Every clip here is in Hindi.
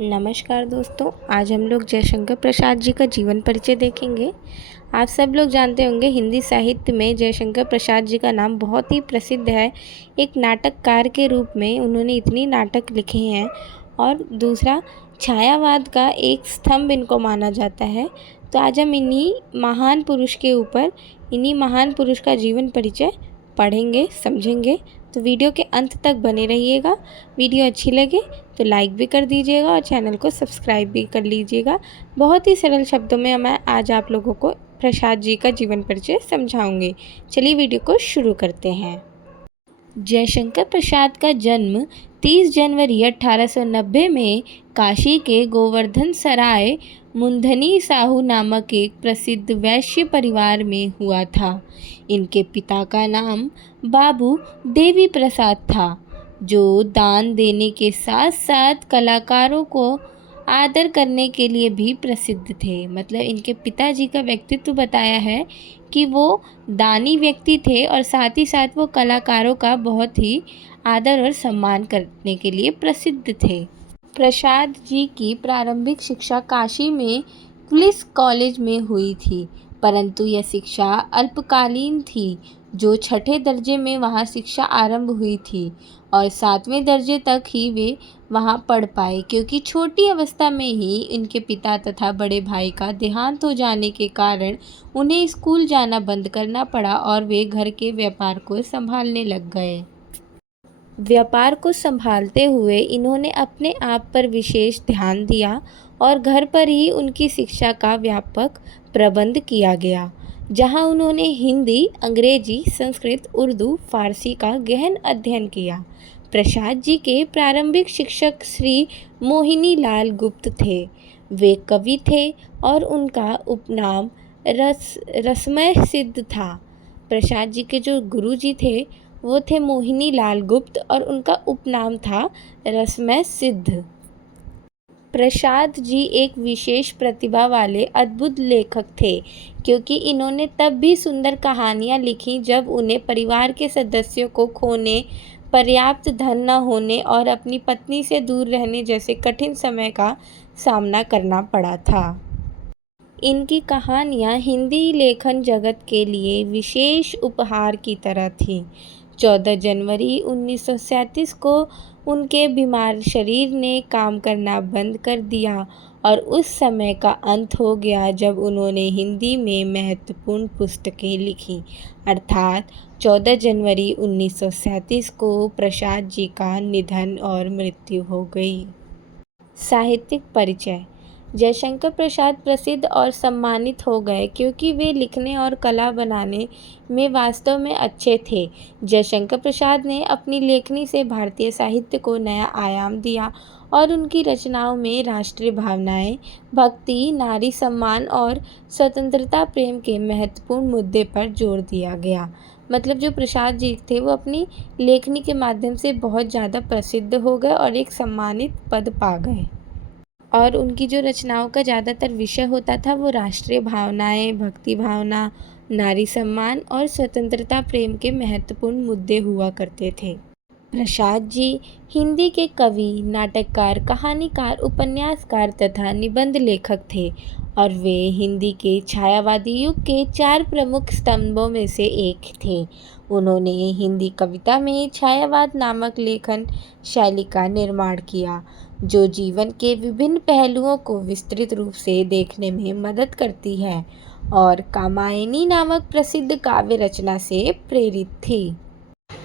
नमस्कार दोस्तों, आज हम लोग जयशंकर प्रसाद जी का जीवन परिचय देखेंगे। आप सब लोग जानते होंगे हिंदी साहित्य में जयशंकर प्रसाद जी का नाम बहुत ही प्रसिद्ध है। एक नाटककार के रूप में उन्होंने इतनी नाटक लिखे हैं और दूसरा छायावाद का एक स्तंभ इनको माना जाता है। तो आज हम इन्हीं महान पुरुष का जीवन परिचय पढ़ेंगे, समझेंगे। तो वीडियो के अंत तक बने रहिएगा। वीडियो अच्छी लगे तो लाइक भी कर दीजिएगा और चैनल को सब्सक्राइब भी कर लीजिएगा। बहुत ही सरल शब्दों में मैं आज आप लोगों को प्रसाद जी का जीवन परिचय समझाऊंगी। चलिए वीडियो को शुरू करते हैं। जयशंकर प्रसाद का जन्म 30 जनवरी 1890 में काशी के गोवर्धन सराय मुंधनी साहू नामक एक प्रसिद्ध वैश्य परिवार में हुआ था। इनके पिता का नाम बाबू देवी प्रसाद था, जो दान देने के साथ साथ कलाकारों को आदर करने के लिए भी प्रसिद्ध थे। मतलब इनके पिताजी का व्यक्तित्व बताया है कि वो दानी व्यक्ति थे और साथ ही साथ वो कलाकारों का बहुत ही आदर और सम्मान करने के लिए प्रसिद्ध थे। प्रसाद जी की प्रारंभिक शिक्षा काशी में पुलिस कॉलेज में हुई थी, परंतु यह शिक्षा अल्पकालीन थी। जो छठे दर्जे में वहाँ शिक्षा आरंभ हुई थी और 7वें दर्जे तक ही वे वहाँ पढ़ पाए, क्योंकि छोटी अवस्था में ही इनके पिता तथा बड़े भाई का देहांत हो जाने के कारण उन्हें स्कूल जाना बंद करना पड़ा और वे घर के व्यापार को संभालने लग गए। व्यापार को संभालते हुए इन्होंने अपने आप पर विशेष ध्यान दिया और घर पर ही उनकी शिक्षा का व्यापक प्रबंध किया गया, जहां उन्होंने हिंदी, अंग्रेजी, संस्कृत, उर्दू, फारसी का गहन अध्ययन किया। प्रसाद जी के प्रारंभिक शिक्षक श्री मोहिनी लाल गुप्त थे। वे कवि थे और उनका उपनाम रसमय सिद्ध था। प्रसाद जी के जो गुरु जी थे वो थे मोहिनी लाल गुप्त और उनका उपनाम था रसमय सिद्ध। प्रसाद जी एक विशेष प्रतिभा वाले अद्भुत लेखक थे, क्योंकि इन्होंने तब भी सुंदर कहानियाँ लिखी जब उन्हें परिवार के सदस्यों को खोने, पर्याप्त धन न होने और अपनी पत्नी से दूर रहने जैसे कठिन समय का सामना करना पड़ा था। इनकी कहानियाँ हिंदी लेखन जगत के लिए विशेष उपहार की तरह थीं। 14 जनवरी 1937 को उनके बीमार शरीर ने काम करना बंद कर दिया और उस समय का अंत हो गया जब उन्होंने हिंदी में महत्वपूर्ण पुस्तकें लिखीं। अर्थात 14 जनवरी 1937 को प्रसाद जी का निधन और मृत्यु हो गई। साहित्यिक परिचय। जयशंकर प्रसाद प्रसिद्ध और सम्मानित हो गए क्योंकि वे लिखने और कला बनाने में वास्तव में अच्छे थे। जयशंकर प्रसाद ने अपनी लेखनी से भारतीय साहित्य को नया आयाम दिया और उनकी रचनाओं में राष्ट्रीय भावनाएं, भक्ति, नारी सम्मान और स्वतंत्रता प्रेम के महत्वपूर्ण मुद्दे पर जोर दिया गया। मतलब जो प्रसाद जी थे वो अपनी लेखनी के माध्यम से बहुत ज़्यादा प्रसिद्ध हो गए और एक सम्मानित पद पा गए। और उनकी जो रचनाओं का ज़्यादातर विषय होता था वो राष्ट्रीय भावनाएं, भक्ति भावना, नारी सम्मान और स्वतंत्रता प्रेम के महत्वपूर्ण मुद्दे हुआ करते थे। प्रसाद जी हिंदी के कवि, नाटककार, कहानीकार, उपन्यासकार तथा निबंध लेखक थे और वे हिंदी के छायावादी युग के 4 प्रमुख स्तंभों में से एक थे। उन्होंने हिंदी कविता में छायावाद नामक लेखन शैली का निर्माण किया, जो जीवन के विभिन्न पहलुओं को विस्तृत रूप से देखने में मदद करती है, और कामायनी नामक प्रसिद्ध काव्य रचना से प्रेरित थी।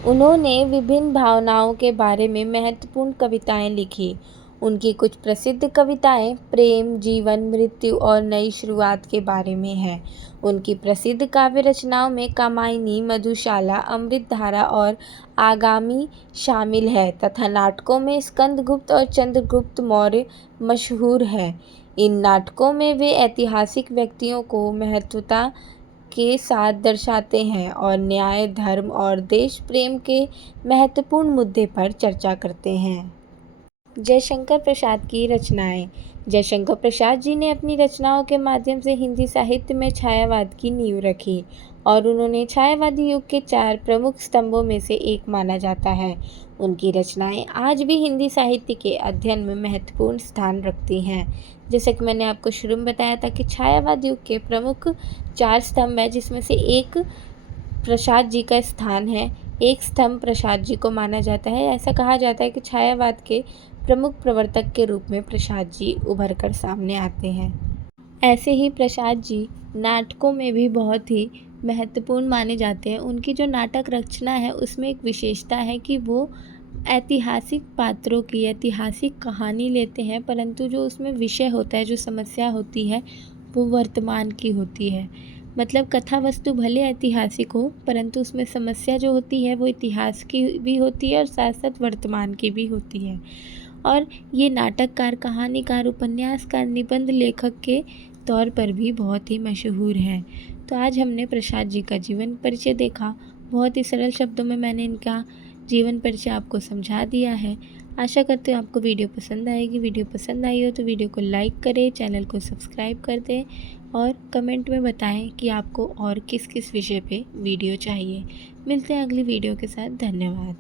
उन्होंने विभिन्न भावनाओं के बारे में महत्वपूर्ण कविताएं लिखी। उनकी कुछ प्रसिद्ध कविताएं प्रेम, जीवन, मृत्यु और नई शुरुआत के बारे में हैं। उनकी प्रसिद्ध काव्य रचनाओं में कामायनी, मधुशाला, अमृतधारा और आगामी शामिल है तथा नाटकों में स्कंदगुप्त और चंद्रगुप्त मौर्य मशहूर है। इन नाटकों में वे ऐतिहासिक व्यक्तियों को महत्वता के साथ दर्शाते हैं और न्याय, धर्म और देश प्रेम के महत्वपूर्ण मुद्दे पर चर्चा करते हैं। जयशंकर प्रसाद की रचनाएं। जयशंकर प्रसाद जी ने अपनी रचनाओं के माध्यम से हिंदी साहित्य में छायावाद की नींव रखी और उन्होंने छायावादी युग के 4 प्रमुख स्तंभों में से एक माना जाता है। उनकी रचनाएं आज भी हिंदी साहित्य के अध्ययन में महत्वपूर्ण स्थान रखती हैं। जैसे कि मैंने आपको शुरू में बताया था कि छायावाद युग के प्रमुख 4 स्तंभ है, जिसमें से एक प्रसाद जी का स्थान है। एक स्तंभ प्रसाद जी को माना जाता है। ऐसा कहा जाता है कि छायावाद के प्रमुख प्रवर्तक के रूप में प्रसाद जी उभर कर सामने आते हैं। ऐसे ही प्रसाद जी नाटकों में भी बहुत ही महत्वपूर्ण माने जाते हैं। उनकी जो नाटक रचना है उसमें एक विशेषता है कि वो ऐतिहासिक पात्रों की ऐतिहासिक कहानी लेते हैं, परंतु जो उसमें विषय होता है, जो समस्या होती है, वो वर्तमान की होती है। मतलब कथा वस्तु भले ऐतिहासिक हो, परंतु उसमें समस्या जो होती है वो इतिहास की भी होती है और साथ साथ वर्तमान की भी होती है। और ये नाटककार, कहानीकार, उपन्यासकार, निबंध लेखक के तौर पर भी बहुत ही मशहूर हैं। तो आज हमने प्रसाद जी का जीवन परिचय देखा। बहुत ही सरल शब्दों में मैंने इनका जीवन परिचय आपको समझा दिया है। आशा करती हूँ आपको वीडियो पसंद आएगी। वीडियो पसंद आई हो तो वीडियो को लाइक करें, चैनल को सब्सक्राइब कर दें और कमेंट में बताएं कि आपको और किस किस विषय पे वीडियो चाहिए। मिलते हैं अगली वीडियो के साथ। धन्यवाद।